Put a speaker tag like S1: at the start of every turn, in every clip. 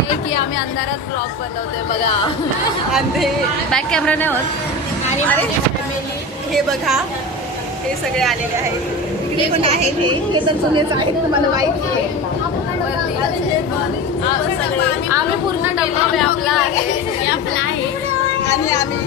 S1: आहे की आम्ही अंधारात ब्लॉग बनवतोय बघा.
S2: अंधे.
S1: बॅक कॅमेरा नाही होत.
S2: आणि माझी फॅमिली हे बघा. हे सगळे आलेले आहेत. इकडे पण आहेत हे. हे तर जुनेच आहेत तुम्हाला माहिती आहे.
S1: आम्ही पूर्ण डब्बा आहे आहे.
S2: आणि आम्ही.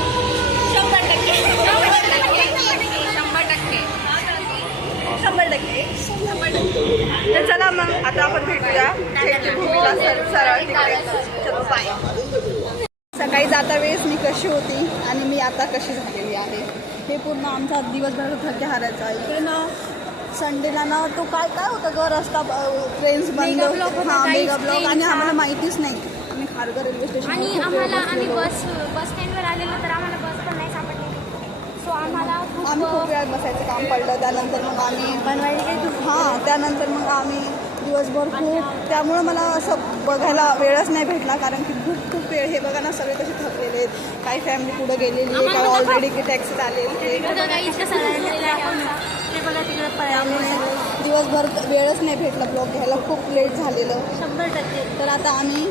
S2: मग आता आपण भेटूया चैत्यभूमीला सर सरळ तिकडे चलो बाय सकाळी जाता वेळेस मी कशी होती आणि मी आता कशी झालेली आहे हे पूर्ण आमचा दिवसभर थक्के हारायचा आहे. इकडे ना संडेला ना तो काय काय होतं ग रस्ता ट्रेन्स बंद हां मेगा ब्लॉक. आणि आम्हाला माहितीच नाही. आम्ही खारघर रेल्वे स्टेशन
S3: आणि आम्हाला आम्ही बस बस स्टँडवर आलेलो तर आम्हाला बस पण नाही सापडली. सो आम्हाला खूप
S2: आम्ही खूप वेळात बसायचं काम पडलं त्यानंतर मग आम्ही बनवायला हां त्यानंतर मग आम्ही दिवसभर खूप त्यामुळं मला असं बघायला वेळच नाही भेटला कारण की खूप खूप वेळ हे बघा ना सगळे कसे थकलेले आहेत. काही फॅमिली पुढे गेलेली आहे काही ऑलरेडी टॅक्सीत आलेली दिवसभर वेळच नाही भेटला ब्लॉग घ्यायला खूप लेट झालेलं.
S3: शंभर टक्के.
S2: तर आता आम्ही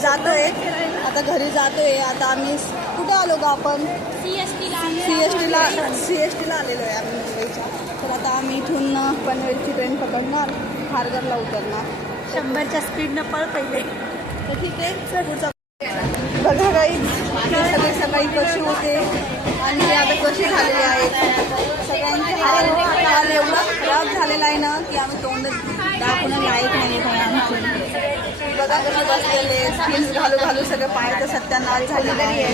S2: जातोय. आता घरी जातोय. आता आम्ही कुठे आलो का आपण?
S3: सी एस
S2: सी एस टीला सी एस टीला आलेलो आहे आम्ही मुंबईच्या. तर आता आम्ही इथून पनवेलची ट्रेन पकडणार खारघरला उतरणार.
S3: शंभरच्या स्पीडनं पळ पहिले.
S2: तर ठीक आहे पुढचा बघा काही सगळे सकाळी कशी होते आणि आता कशी झालेली आहेत. सगळ्यांचे हाल हाल एवढा खराब झालेला आहे ना की आम्ही तोंड दाखवणं लायक नाही आहे आमचे. बघा कसे बसलेले स्किल्स घालू घालू सगळे पायाचं सत्यानाश झालेले आहे.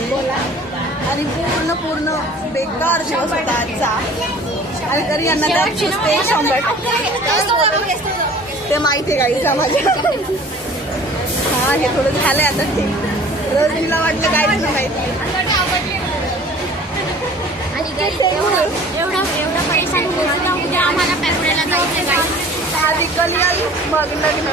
S2: आणि पूर्ण पूर्ण बेकार दिवस होता आजचा आणि तरी यांना त्यात सुचते शंभर ते माहिती आहे गाईचा माझ्या? हा हे थोडं झालंय आता ठीक रजनीला वाटलं काय नाही माहिती
S3: आणि आम्हाला
S2: मग लग्न.